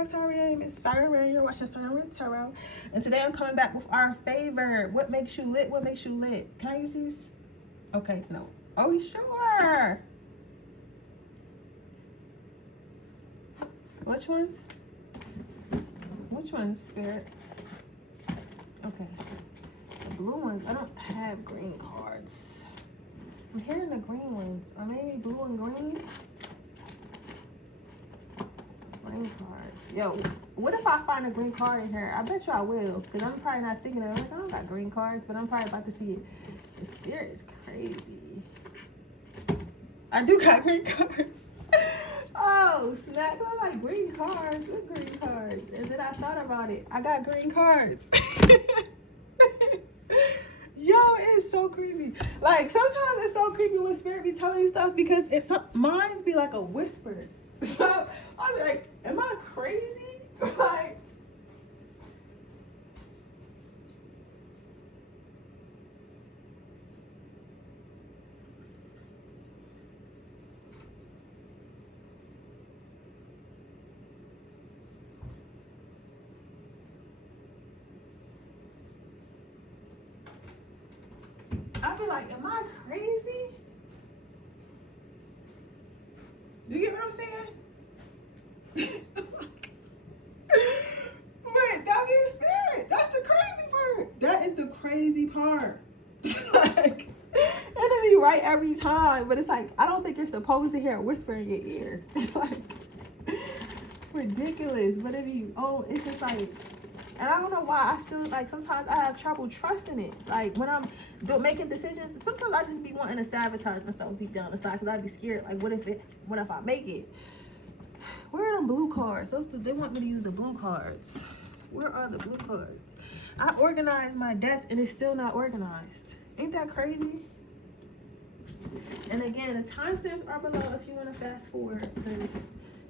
my tarot. It's Siren Ray. You're watching Siren Ray Tarot. And today I'm coming back with our favorite. What makes you lit? What makes you lit? Can I use these? Okay, no. Oh, sure. Which ones? Which ones, Spirit? Okay. The blue ones. I don't have green cards. I'm hearing the green ones. Or maybe blue and green? Green cards. Yo, what if I find a green card in here? I bet you I will. Because I'm probably not thinking of it. Like, I don't got green cards. But I'm probably about to see it. The Spirit is crazy. I do got green cards. Oh, snap. I like green cards. What green cards? And then I thought about it. I got green cards. Yo, it's so creepy. Like, sometimes it's so creepy when Spirit be telling you stuff because it's mine be like a whisper. So, I'll be like, am I crazy? Like, I'll be like, am I crazy? You get what I'm saying? Wait, that means Spirit. That's the crazy part. That is the crazy part. Like, it'll be right every time, but it's like, I don't think you're supposed to hear a whisper in your ear. It's like ridiculous. But if you, it's just like, and I don't know why I still, like, sometimes I have trouble trusting it. Like, when I'm making decisions, sometimes I just be wanting to sabotage myself deep down inside because I'd be scared. Like, what if I make it? Where are them blue cards? They want me to use the blue cards. Where are the blue cards? I organized my desk and it's still not organized. Ain't that crazy? And again, the timestamps are below if you want to fast forward because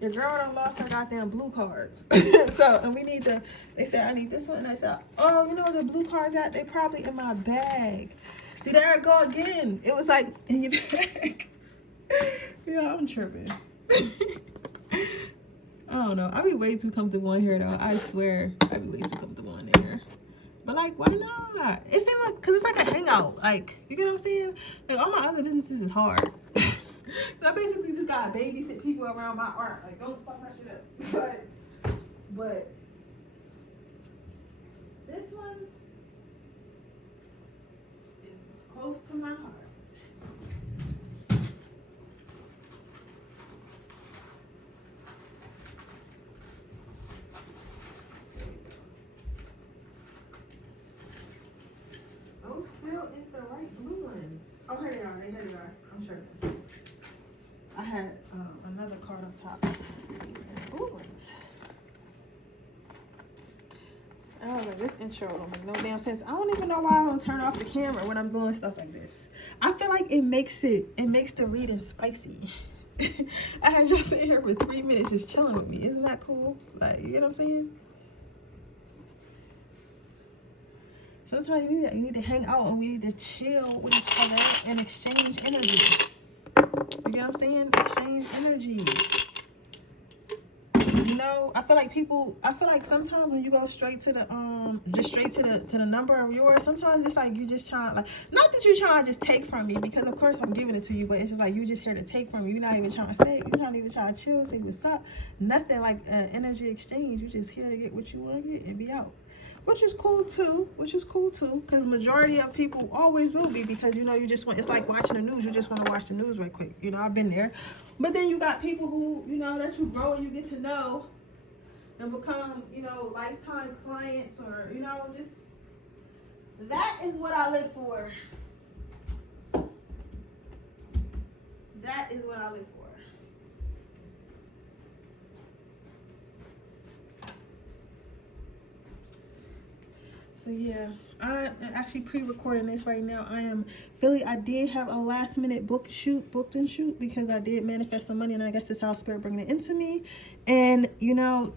your girl done lost her goddamn blue cards. So, and we need to, they said, I need this one. And I said, oh, you know where the blue cards at? They probably in my bag. See, there I go again. It was like in your bag. Yeah, I'm tripping. I don't know. I be way too comfortable in here, though. I swear. I be way too comfortable in there. But, like, why not? It seems like, because it's like a hangout. Like, you get what I'm saying? Like, all my other businesses is hard. So I basically just got to babysit people around my art. Like, don't fuck my shit up. But this one is close to my heart. Oh, still in the right blue ones. Oh, here they are. Here they are. I'm sure. I had another card up top. Blue ones. I was like, this intro don't make no damn sense. I don't even know why I don't turn off the camera when I'm doing stuff like this. I feel like it makes the reading spicy. I had y'all sitting here for 3 minutes just chilling with me. Isn't that cool? Like, you get what I'm saying? Sometimes you need to hang out and we need to chill with each other and exchange energy. You get what I'm saying? Exchange energy. You know, I feel like sometimes when you go straight to the just straight to the number of yours, sometimes it's like you just trying, like, not that you trying to just take from me, because of course I'm giving it to you, but it's just like you just here to take from me. You're not even trying to say, you're not even trying to chill, say what's up, nothing like energy exchange. You're just here to get what you want to get and be out. Which is cool too, because majority of people always will be, because, you know, you just want, it's like watching the news, you just want to watch the news right quick, you know, I've been there. But then you got people who, you know, that you grow and you get to know and become, you know, lifetime clients, or, you know, just, that is what I live for. That is what I live for. So yeah, I am actually pre-recording this right now. I did have a last minute booked and shoot, because I did manifest some money, and I guess that's how Spirit bringing it into me. And, you know,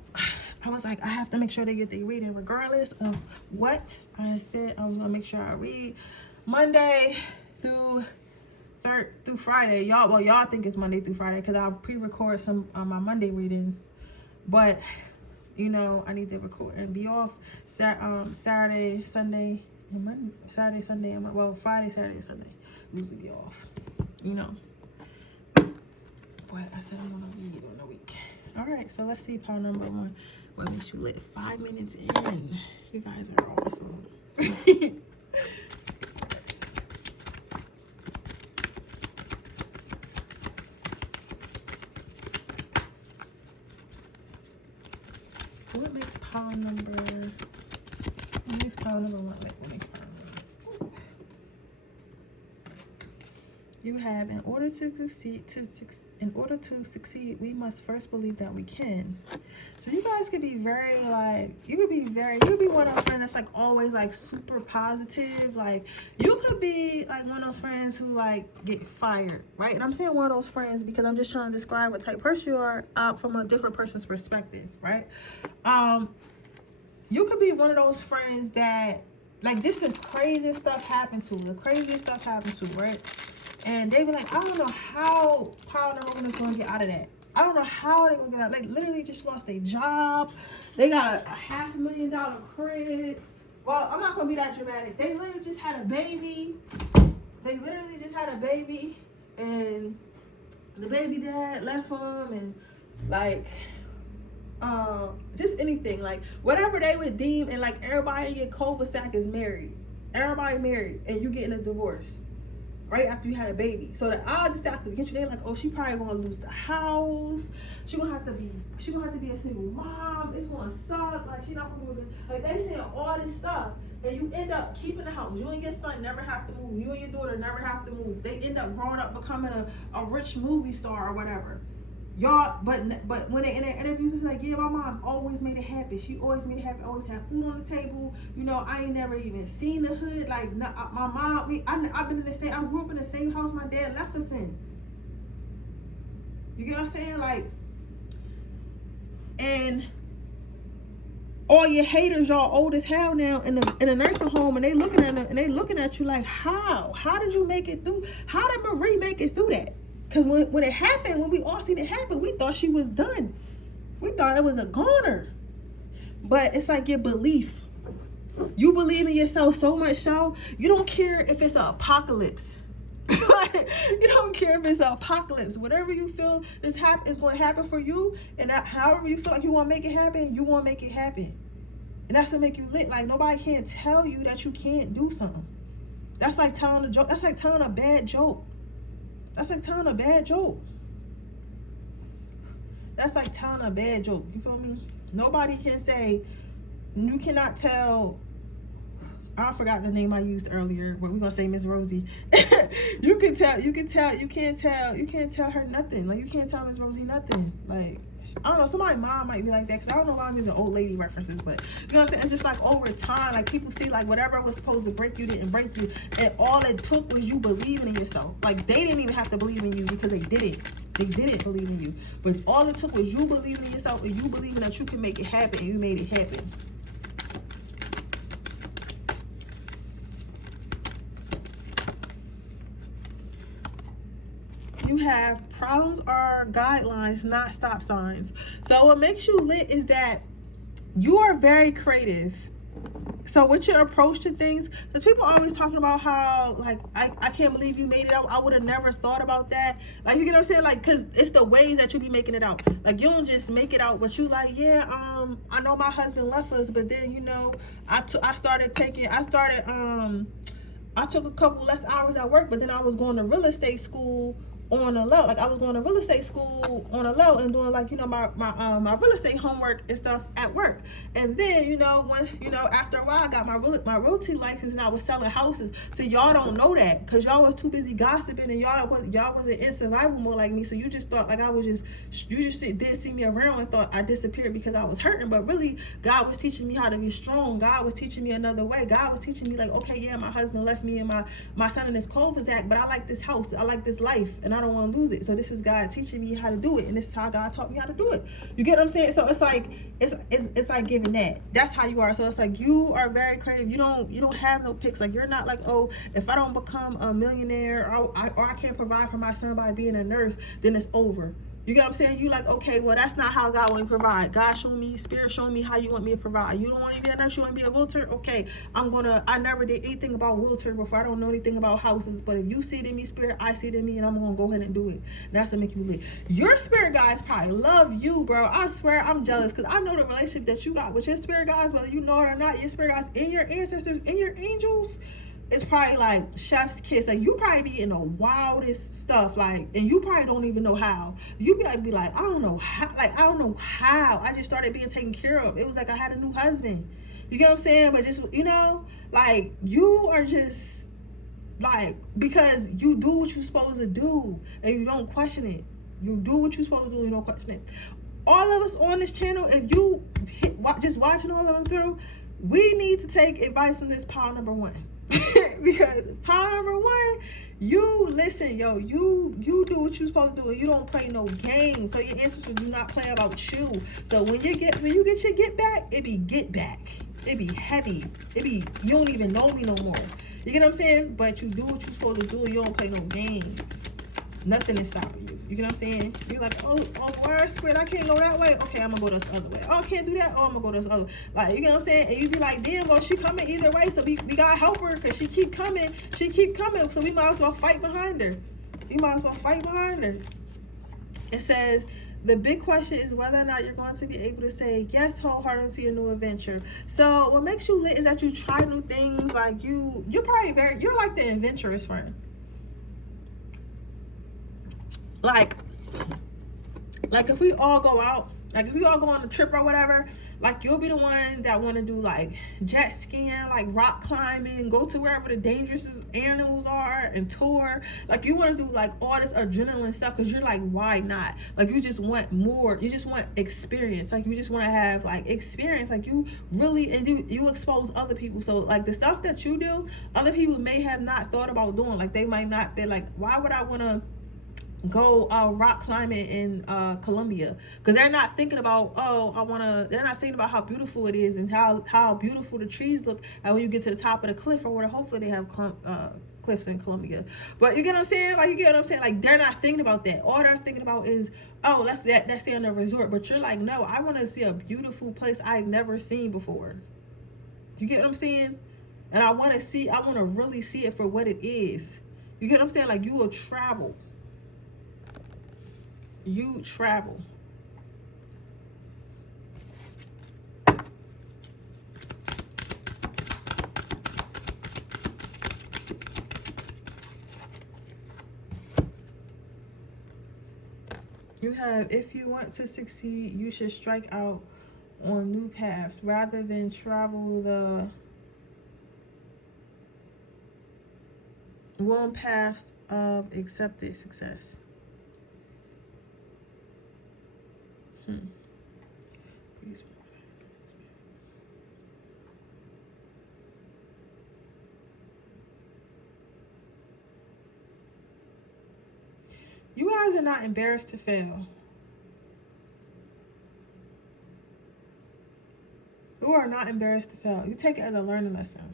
I was like, I have to make sure they get the reading regardless of what. I said I was gonna make sure I read Monday through Friday. Y'all think it's Monday through Friday because I'll pre-record some my Monday readings, but You know, I need to record and be off Saturday, Sunday, and Monday. Saturday, Sunday, and well, Friday, Saturday, Sunday. Usually be off. You know. But I said I'm gonna read on the week. All right, so let's see pile number 1. What makes you lit? 5 minutes in. You guys are awesome. What makes pile number 1 like? What makes pile number 1? You have, in order to succeed, we must first believe that we can. So you guys could be very you could be one of those friends that's like always like super positive. Like you could be like one of those friends who like get fired, right? And I'm saying one of those friends because I'm just trying to describe what type of person you are from a different person's perspective, right? You could be one of those friends that like just the craziest stuff happened to, right? And they be like, I don't know how Power number 1 is going to get out of that. I don't know how they're going to get out. Like, literally just lost their job. They got a $500,000 crib. Well, I'm not going to be that dramatic. They literally just had a baby. And the baby dad left them. And, like, just anything. Like, whatever they would deem. And, like, everybody in your cul-de-sac is married. Everybody married. And you getting a divorce. Right after you had a baby. So the odds stacked against you. They're like, oh, she probably gonna lose the house. She gonna have to be a single mom. It's gonna suck. Like she not gonna do it. Like they saying all this stuff. And you end up keeping the house. You and your son never have to move. You and your daughter never have to move. They end up growing up becoming a rich movie star or whatever. Y'all, but when they in their interviews, it's like, yeah, my mom always made it happen. She always made it happen. Always had food on the table. You know, I ain't never even seen the hood. Like my mom, I've been in the same. I grew up in the same house my dad left us in. You get what I'm saying? Like, and all your haters, y'all old as hell now in a nursing home, and they looking at you like, how did you make it through? How did Marie make it through that? Because when it happened, when we all seen it happen, we thought she was done. We thought it was a goner. But it's like your belief. You believe in yourself so much so, you don't care if it's an apocalypse. You don't care if it's an apocalypse. Whatever you feel is going to happen for you, and however you feel like you want to make it happen, you want to make it happen. And that's to make you lit. Like nobody can tell you that you can't do something. That's like telling a joke. That's like telling a bad joke. You feel me? Nobody can say, you cannot tell, I forgot the name I used earlier, but we're gonna say Miss Rosie. you can't tell her nothing. Like you can't tell Miss Rosie nothing. Like, I don't know, somebody's mom might be like that, because I don't know why I'm using old lady references, but you know what I'm saying? It's just like over time, like people see like whatever was supposed to break you didn't break you, and all it took was you believing in yourself. Like they didn't even have to believe in you because they didn't believe in you, but all it took was you believing in yourself and you believing that you can make it happen, and you made it happen. You have problems are guidelines, not stop signs. So what makes you lit is that you are very creative. So with your approach to things, because people always talking about how like I can't believe you made it out. I would have never thought about that. Like you get what I'm saying? Like, because it's the ways that you be making it out. Like you don't just make it out, but you like, yeah, I know my husband left us, but then you know I took a couple less hours at work, but then I was going to real estate school on a low. Like I was going to real estate school on a low and doing like, you know, my real estate homework and stuff at work. And then, you know, when, you know, after a while I got my realty license and I was selling houses. So y'all don't know that because y'all was too busy gossiping and y'all wasn't in survival mode like me. So you just thought like you just didn't see me around and thought I disappeared because I was hurting. But really God was teaching me how to be strong. God was teaching me another way. God was teaching me like, okay, yeah, my husband left me and my son in this cul-de-sac, but I like this house. I like this life and I don't want to lose it. So this is God teaching me how to do it, and this is how God taught me how to do it. You get what I'm saying? So it's like it's like giving that. That's how you are. So it's like you are very creative. You don't have no picks. Like you're not like, oh, if I don't become a millionaire or I can't provide for my son by being a nurse, then it's over. You get what I'm saying? You like, okay, well, that's not how God want me to provide. God show me, Spirit show me how you want me to provide. You don't want me to be a nurse, you want me to be a realtor? Okay, I never did anything about realtor before. I don't know anything about houses. But if you see it in me, Spirit, I see it in me, and I'm going to go ahead and do it. That's to make you live. Your spirit guides probably love you, bro. I swear I'm jealous because I know the relationship that you got with your spirit guides, whether you know it or not, your spirit guides and your ancestors and your angels. It's probably like chef's kiss. Like, you probably be in the wildest stuff, like, and you probably don't even know how. You be like, I don't know how. Like, I don't know how. I just started being taken care of. It was like I had a new husband. You get what I'm saying? But just, like, you are just like, because you do what you're supposed to do and you don't question it. You do what you're supposed to do and you don't question it. All of us on this channel, if you just watching all of them through, we need to take advice from this power number one. Because power number one, you listen, you do what you're supposed to do and you don't play no games. So your ancestors do not play about you. So when you get your get back, it be get back. It be heavy. It be, you don't even know me no more. You get what I'm saying? But you do what you're supposed to do and you don't play no games. Nothing is stopping you. You get what I'm saying? You're like, oh, word, Spirit, I can't go that way. Okay, I'm gonna go this other way. Oh, I can't do that. Oh, I'm gonna go this other way. Like, you get what I'm saying? And you be like, damn, well, she coming either way, so we gotta help her because she keep coming. She keep coming, so we might as well fight behind her. It says, the big question is whether or not you're going to be able to say yes wholeheartedly to your new adventure. So what makes you lit is that you try new things. Like, you're like the adventurous friend. Like if we all go out, like if we all go on a trip or whatever, like you'll be the one that want to do like jet skiing, like rock climbing, go to wherever the dangerous animals are and tour. Like you want to do like all this adrenaline stuff because you're like, why not? Like you just want more. You just want experience. Like you just want to have like experience. Like you really, and you expose other people. So like the stuff that you do, other people may have not thought about doing. Like they might not be like, why would I want to go rock climbing in Colombia? Because they're not thinking about, they're not thinking about how beautiful it is and how beautiful the trees look and when you get to the top of the cliff or where hopefully they have cliffs in Colombia. But you get what I'm saying? Like, you get what I'm saying? Like, they're not thinking about that. All they're thinking about is, oh, let's stay on a resort. But you're like, no, I want to see a beautiful place I've never seen before. You get what I'm saying? And I want to really see it for what it is. You get what I'm saying? Like, you will travel. You travel. You have, if you want to succeed, you should strike out on new paths rather than travel the worn paths of accepted success. Please. You guys are not embarrassed to fail. You are not embarrassed to fail. You take it as a learning lesson.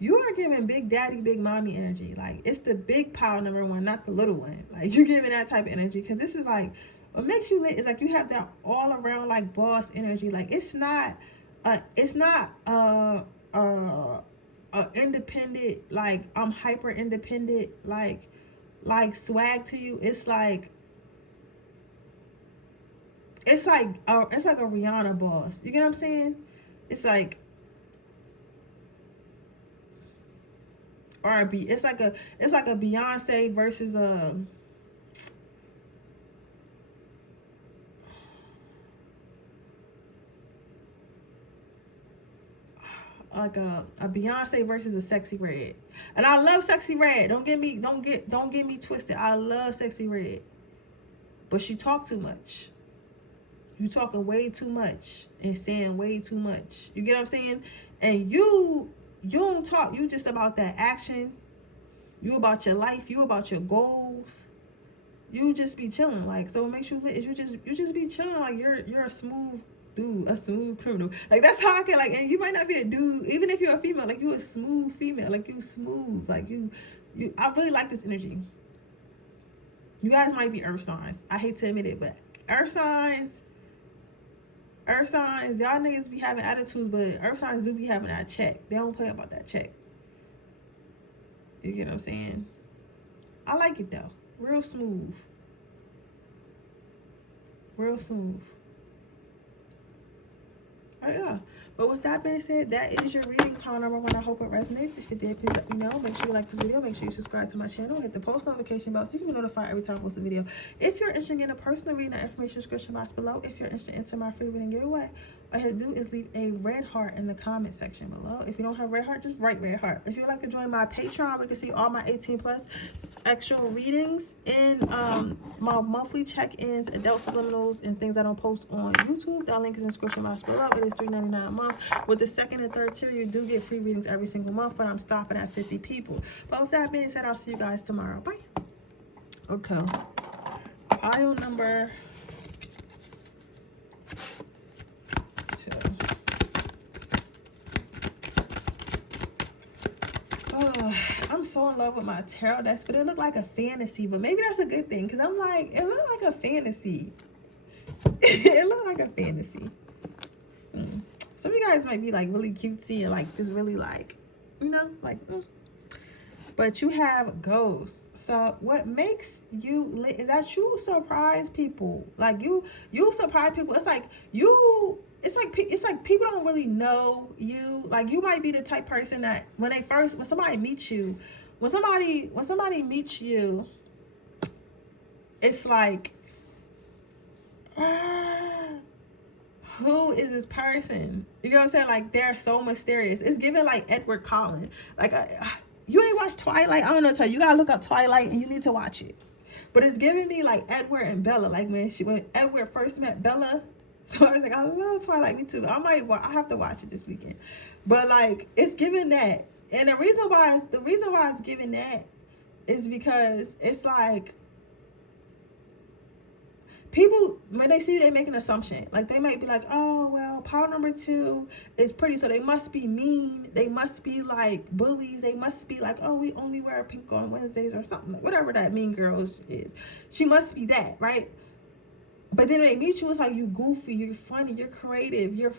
You are giving big daddy, big mommy energy. Like, it's the big power number one, not the little one. Like, you're giving that type of energy because this is like, what makes you lit is like you have that all around like boss energy. Like, it's not independent, like I'm hyper independent, like swag to you. It's like a Rihanna boss. You get what I'm saying? It's like R&B. It's like a Beyonce versus like a Beyonce versus a Sexy Red. And I love Sexy Red. Don't get me twisted. I love Sexy Red. But she talk too much. You talking way too much and saying way too much. You get what I'm saying? And you don't talk. You just about that action. You about your life. You about your goals. You just be chilling. Like, so what makes you lit is you just be chilling. Like you're a smooth dude, a smooth criminal. Like, that's how I can, like, and you might not be a dude, even if you're a female, like you a smooth female. Like, you smooth. Like you I really like this energy. You guys might be earth signs. I hate to admit it, but earth signs, y'all niggas be having attitudes, but earth signs do be having that check. They don't play about that check. You get what I'm saying? I like it though. Real smooth. Real smooth. Oh, yeah. But with that being said, that is your reading. Call number one. I hope it resonates. If it did, please let me know. Make sure you like this video. Make sure you subscribe to my channel. Hit the post notification bell so you can be notified every time I post a video. If you're interested in a personal reading, the information description box below. If you're interested in entering my free reading giveaway, all you have to do is leave a red heart in the comment section below. If you don't have red heart, just write red heart. If you'd like to join my Patreon, we can see all my 18+ extra readings and my monthly check-ins, adult subliminals, and things I don't post on YouTube. That link is in the description box below. It is $3.99 a month. With the second and third tier, you do get free readings every single month, but I'm stopping at 50 people. But with that being said, I'll see you guys tomorrow. Bye. Okay. Pile number 2. Oh, I'm so in love with my tarot decks, but it looked like a fantasy. But maybe that's a good thing, because I'm like, it looked like a fantasy. It looked like a fantasy. Some of you guys might be like really cutesy and like just really like, you know, like, but you have ghosts. So what makes you lit is that you surprise people. Like you surprise people. It's like people don't really know you. Like you might be the type person that when somebody meets you, when somebody meets you, it's like, who is this person? You know what I'm saying? Like, they're so mysterious. It's giving like Edward Cullen. Like, you ain't watched Twilight? I don't know what to tell you. You gotta look up Twilight and you need to watch it. But it's giving me like Edward and Bella. Like when Edward first met Bella. So I was like, I love Twilight. Me too. I have to watch it this weekend. But like, it's giving that. And the reason why it's giving that is because it's like, people, when they see you, they make an assumption. Like, they might be like, oh, well, pile number 2 is pretty, so they must be mean. They must be, like, bullies. They must be like, oh, we only wear pink on Wednesdays or something. Like, whatever that mean girl is. She must be that, right? But then they meet you, it's like, you goofy, you're funny, you're creative, you're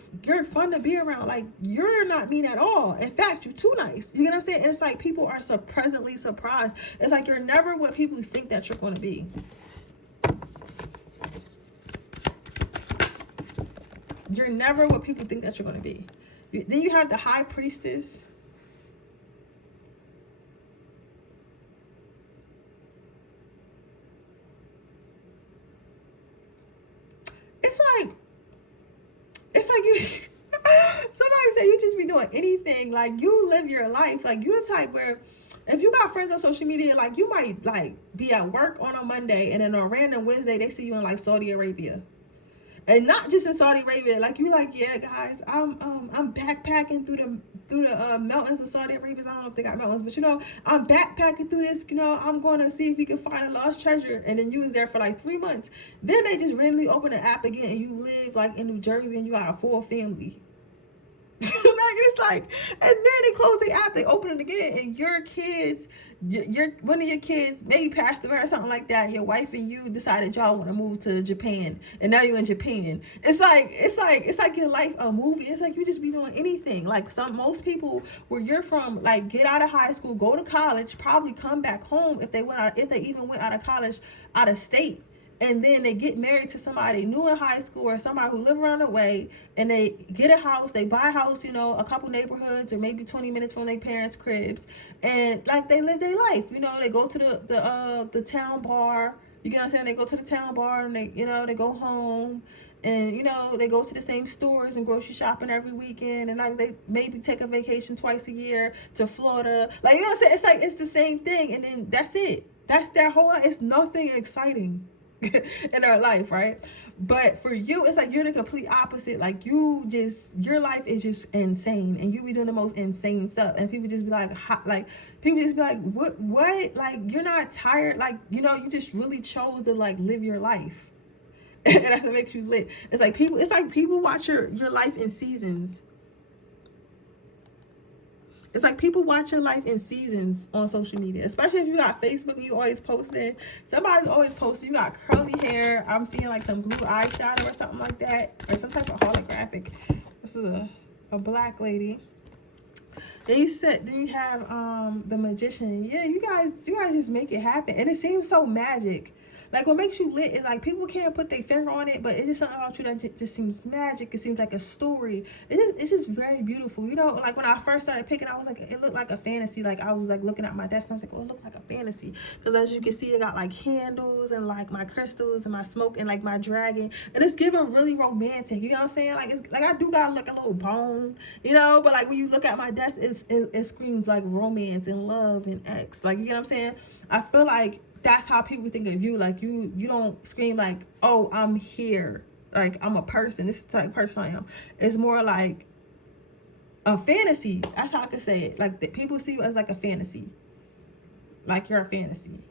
fun to be around. Like, you're not mean at all. In fact, you're too nice. You get what I'm saying? It's like people are pleasantly surprised. It's like you're never what people think that you're going to be. You're never what people think that you're going to be. Then you have the High Priestess. It's like you, somebody said you just be doing anything. Like, you live your life. Like, you're a type where if you got friends on social media, like, you might, like, be at work on a Monday, and then on a random Wednesday, they see you in, like, Saudi Arabia. And not just in Saudi Arabia, like, you like, yeah, guys, I'm backpacking through the mountains of Saudi Arabia. I don't know if they got mountains, but, you know, I'm backpacking through this, you know, I'm going to see if we can find a lost treasure. And then you was there for like 3 months. Then they just randomly open the app again, and you live like in New Jersey, and you got a full family. It's like, and then they close the app, they open it again, and your kids, one of your kids maybe passed away or something like that. Your wife and you decided y'all want to move to Japan, and now you're in Japan. It's like your life a movie. It's like you just be doing anything. Like, most people where you're from, like, get out of high school, go to college, probably come back home if they even went out of college, out of state. And then they get married to somebody new in high school or somebody who live around the way, and they get a house, they buy a house, you know, a couple neighborhoods or maybe 20 minutes from their parents' cribs, and like they live their life. You know, they go to the town bar. You get what I'm saying? They go to the town bar and they go home, and, you know, they go to the same stores and grocery shopping every weekend, and like they maybe take a vacation twice a year to Florida. Like, you know what I'm saying? It's like, it's the same thing, and then that's it. That's their whole life. It's nothing exciting in their life, right? But for you, it's like you're the complete opposite. Like, your life is just insane, and you be doing the most insane stuff, and people just be like, what, like, you're not tired, like, you know, you just really chose to, like, live your life. And that's what makes you lit. It's like people watch your life in seasons. It's like people watch your life in seasons on social media, especially if you got Facebook and you always posting. Somebody's always posting. You got curly hair. I'm seeing like some blue eyeshadow or something like that, or some type of holographic. This is a black lady. Then you have the magician. Yeah, you guys just make it happen, and it seems so magic. Like, what makes you lit is like people can't put their finger on it, but it's just something about you that just seems magic. It seems like a story. It's just very beautiful. You know, like when I first started picking, I was like, it looked like a fantasy. Like I was like looking at my desk and I was like, oh, it looked like a fantasy. Because as you can see, it got like candles and like my crystals and my smoke and like my dragon, and it's giving really romantic. You know what I'm saying? Like it's like I do got like a little bone, you know. But like when you look at my desk, it screams like romance and love and X. Like, you know what I'm saying? I feel like that's how people think of you. Like you don't scream like, oh, I'm here, like I'm a person, this is the type of person I am. It's more like a fantasy. That's how I could say it. Like people see you as like a fantasy, like you're a fantasy.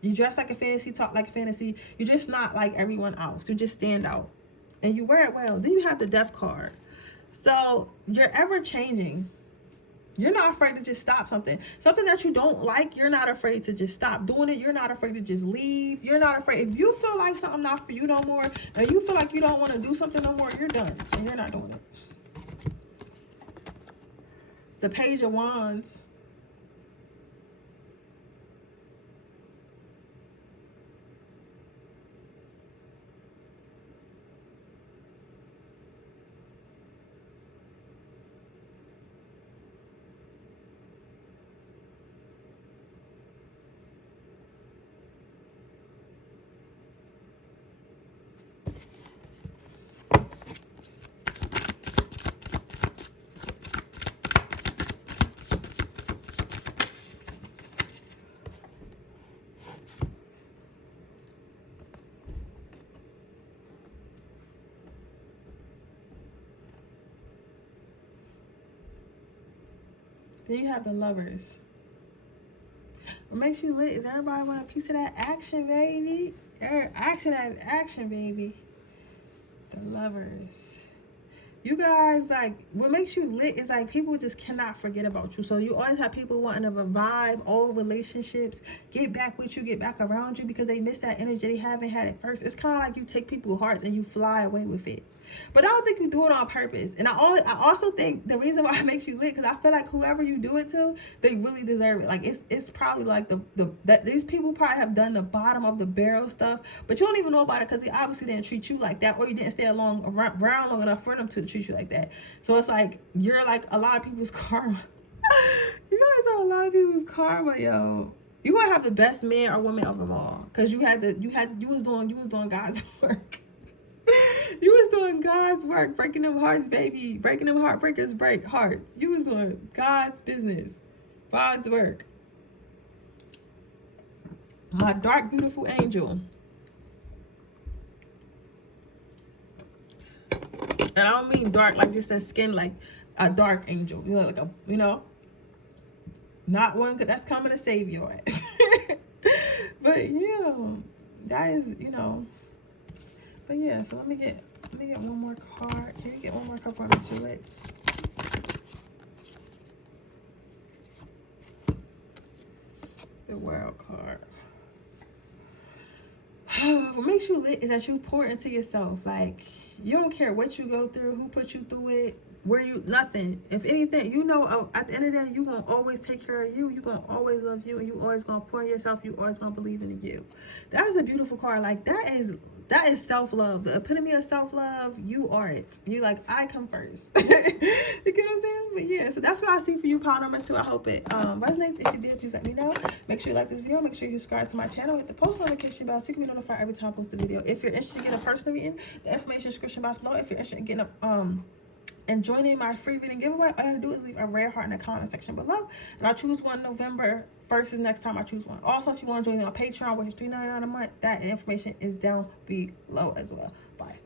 You dress like a fantasy, talk like a fantasy. You're just not like everyone else. You just stand out and you wear it well. Then you have the death card. So you're ever changing. You're not afraid to just stop something that you don't like. You're not afraid to just stop doing it. You're not afraid to just leave. You're not afraid. If you feel like something not for you no more, and you feel like you don't want to do something no more, you're done and you're not doing it. The Page of Wands. Then you have the Lovers. What makes you lit is everybody want a piece of that action, baby. Action, baby. The Lovers. You guys, like, what makes you lit is like people just cannot forget about you. So you always have people wanting to revive old relationships, get back with you, get back around you because they miss that energy they haven't had at first. It's kind of like you take people's hearts and you fly away with it. But I don't think you do it on purpose. And I also think the reason why it makes you lit, because I feel like whoever you do it to, they really deserve it. Like it's probably like that these people probably have done the bottom of the barrel stuff, but you don't even know about it because they obviously didn't treat you like that, or you didn't stay around long enough for them to treat you like that. So it's like you're like a lot of people's karma. You guys are a lot of people's karma, yo. You gonna have the best man or woman of them all, because you was doing God's work. You was doing God's work, breaking them hearts, baby. Breaking them heartbreakers break hearts. You was doing God's business, God's work. My dark, beautiful angel. And I don't mean dark like just that skin, like a dark angel. You know, like not one that's coming to save your ass. But yeah, that is, But yeah, so let me get one more card. Can you get one more card for me too late? The World card. What makes you lit is that you pour into yourself. Like, you don't care what you go through, who put you through it, nothing. If anything, at the end of the day, you gonna always take care of you. You gonna always love you, and you always gonna pour in yourself. You always gonna believe in you. That is a beautiful card. Like, that is self-love. The epitome of self-love. You are it. You like, I come first. You get what I'm saying? But yeah, so that's what I see for you, pile number 2. I hope it resonates. If you did, please let me know. Make sure you like this video. Make sure you subscribe to my channel. Hit the post notification bell so you can be notified every time I post a video. If you're interested in getting a personal reading, the information in the description box below. If you're interested in getting and joining my free reading giveaway, all you have to do is leave a red heart in the comment section below, and I'll choose one November 1st is next time I choose one. Also, if you want to join me on Patreon, which is $3.99 a month, that information is down below as well. Bye.